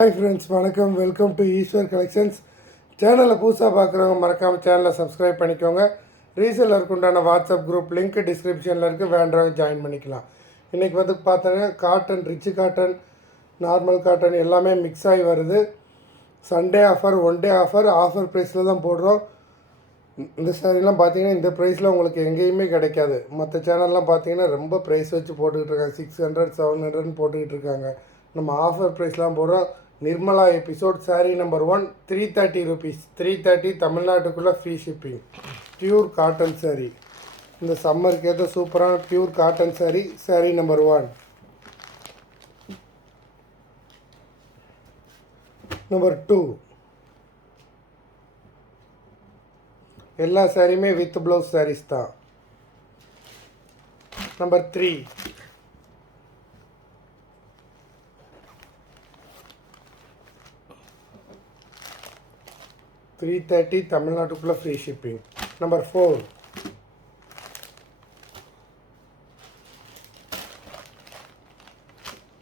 Hi friends, வணக்கம். Welcome to Eswar collections. சேனலில் புதுசாக பார்க்குறவங்க மறக்காமல் சேனலை சப்ஸ்கிரைப் பண்ணிக்கோங்க. ரீசேலருக்கு உண்டான வாட்ஸ்அப் குரூப் லிங்க் டிஸ்கிரிப்ஷனில் இருக்குது, வேண்டவங்க ஜாயின் பண்ணிக்கலாம். இன்றைக்கி வந்து பார்த்தீங்கன்னா cotton, rich cotton, normal cotton எல்லாமே மிக்ஸ் ஆகி வருது. Sunday offer, one day offer ப்ரைஸில் தான் போடுறோம். இந்த சாரீலாம் பார்த்தீங்கன்னா இந்த ப்ரைஸில் உங்களுக்கு எங்கேயுமே கிடைக்காது. மற்ற சேனல்லாம் பார்த்தீங்கன்னா ரொம்ப ப்ரைஸ் வச்சு போட்டுக்கிட்டு இருக்காங்க, 600 700 போட்டுக்கிட்டு இருக்காங்க. நம்ம ஆஃபர் ப்ரைஸ்லாம் போடுறோம். Nirmala episode sari number 1 330 rupees, 330 தமிழ்நாட்டுக்குள்ளே free shipping. Pure cotton sari, இந்த சம்மருக்கு ஏற்ற சூப்பரான pure cotton sari. Sari number 1. Number 2, எல்லா சாரியுமே வித் ப்ளவுஸ் சாரீஸ் தான். நம்பர் 3, $330 தமிழ்நாட்டுக்குள்ளே ஃப்ரீ ஷிப்பிங். நம்பர் 4,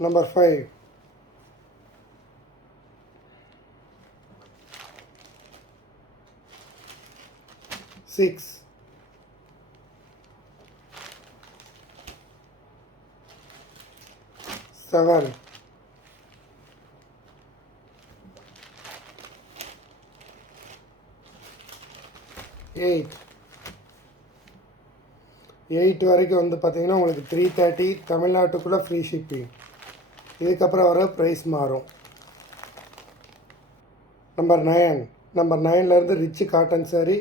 நம்பர் 5, $6, 7, 8 வரைக்கும் வந்து பார்த்தீங்கன்னா உங்களுக்கு 330 தமிழ்நாட்டுக்குள்ளே ஃப்ரீ ஷிப்பிங். இதுக்கப்புறம் வர ப்ரைஸ் மாறும். நம்பர் 9, நம்பர் 9லேருந்து ரிச் காட்டன் சாரீ,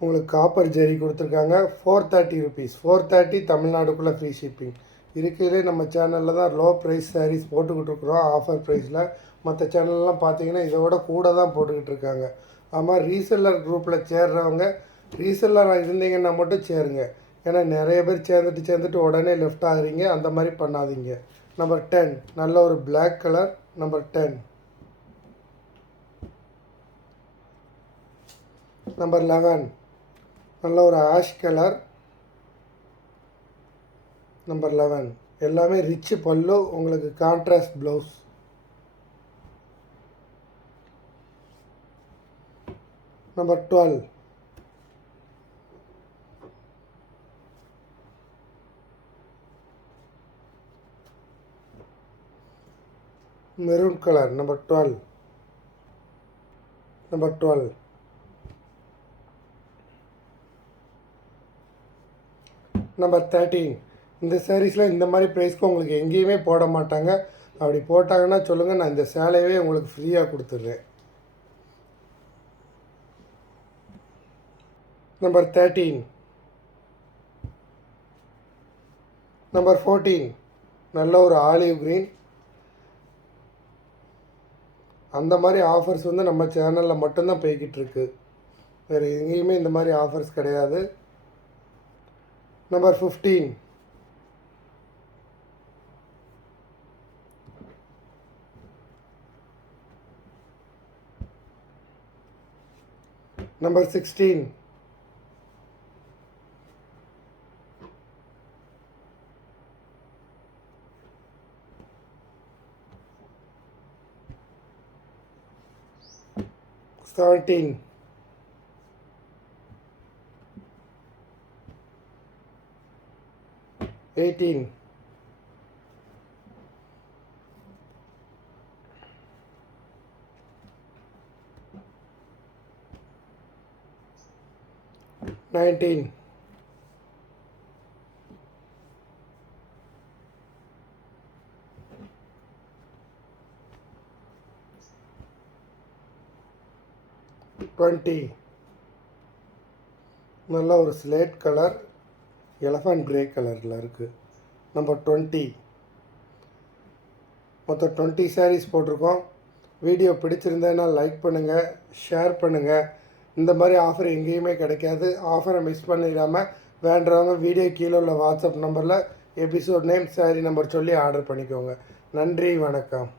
உங்களுக்கு காப்பர் ஜெரி கொடுத்துருக்காங்க. 430 rupees, 430 தமிழ்நாடுக்குள்ளே ஃப்ரீ ஷிப்பிங். இருக்கிறதே நம்ம சேனலில் தான் லோ ப்ரைஸ் சாரீஸ் போட்டுக்கிட்டு இருக்கிறோம் ஆஃபர் ப்ரைஸில். மற்ற சேனல்லாம் பார்த்தீங்கன்னா இதோட கூட தான் போட்டுக்கிட்டு இருக்காங்க. ஆமாம், ரீசெல்லர் குரூப்பில் சேர்றவங்க ரீசெல்லராக இருந்தீங்கன்னா மட்டும் சேருங்க. ஏன்னா நிறைய பேர் சேர்ந்துட்டு உடனே லெஃப்ட் ஆகுறீங்க, அந்த மாதிரி பண்ணாதீங்க. நம்பர் 10, நல்ல ஒரு பிளாக் கலர். நம்பர் 10. நம்பர் 11, நல்ல ஒரு ஆஷ் கலர். நம்பர் 11 எல்லாமே ரிச் பல்லு, உங்களுக்கு contrast blouse. Number 12, maroon colour. Number 12. Number 12, number 13. இந்த சாரீஸில் இந்த மாதிரி ப்ரைஸ்க்கு உங்களுக்கு எங்கேயுமே போட மாட்டாங்க. அப்படி போட்டாங்கன்னா சொல்லுங்கள், நான் இந்த சேலையவே உங்களுக்கு ஃப்ரீயாக கொடுத்துட்றேன். நம்பர் 13. நம்பர் 14, நல்ல ஒரு ஆலிவ் க்ரீன். அந்த மாதிரி ஆஃபர்ஸ் வந்து நம்ம சேனலில் மட்டும்தான் போய்கிட்டு இருக்கு, வேறு எங்கேயுமே இந்த மாதிரி ஆஃபர்ஸ் கிடையாது. Number 15, number 16, number 17, number 18, number 19, number 20, நல்ல ஒரு ஸ்லேட் கலர், எலஃபண்ட் கிரே கலரில் இருக்குது. நம்பர் 20. மொத்தம் 20 சாரீஸ் போட்டிருக்கோம். வீடியோ பிடிச்சிருந்தேன்னா லைக் பண்ணுங்கள், ஷேர் பண்ணுங்கள். இந்த மாதிரி ஆஃபர் எங்கேயுமே கிடைக்காது. ஆஃபரை மிஸ் பண்ணிடாமல் வேண்டுறவங்க வீடியோ கீழே உள்ள வாட்ஸ்அப் நம்பரில் எபிசோட் நேம், சாரீ நம்பர் சொல்லி ஆர்டர் பண்ணிக்கோங்க. நன்றி, வணக்கம்.